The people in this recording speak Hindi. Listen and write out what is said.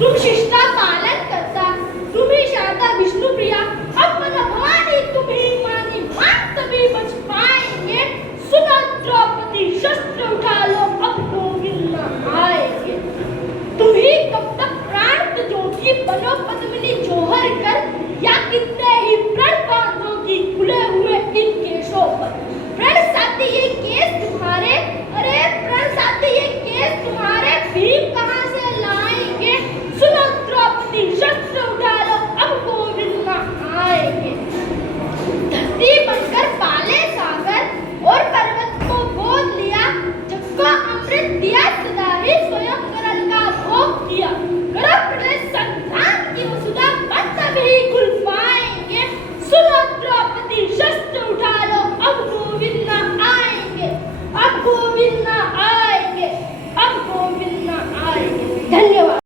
तुम शिष्टा पालन करता, तुम्ही शारदा विष्णुप्रिया, अब मन भवानी तुम्ही मानी, मान तभी बच पाएंगे। सुनो द्रौपदी शस्त्र उठा लो, अब गोविंद न आएंगे। तुम ही कब तक प्राण तजोगी, बनो पद्मिनी जोहर कर, या कितने ही प्रण बांधोगी खुले हुए इन केशों पर। प्रण साथी ये केस तुम्हारे, अरे प्रण साथी ये केस तुम्हारे, भीम कहाँ से लाएंगे। सुनो द्रौपदी शस्त्र उठा लो, अब गोविंद न आएंगे। धरती बनकर पाले सागर और पर्वत को गोद लिया, जग को अमृत दिया सदा ही स्वयं करल का भोग किया। करो प्रलय संग्राम की वसुधा, पर तभी खुल पाएंगे। सुनो द्रौपदी शस्त्र उठा लो, अब गोविंद न आएंगे, अब गोविंद न आएंगे, अब गोविंद न आएंगे। धन्यवाद।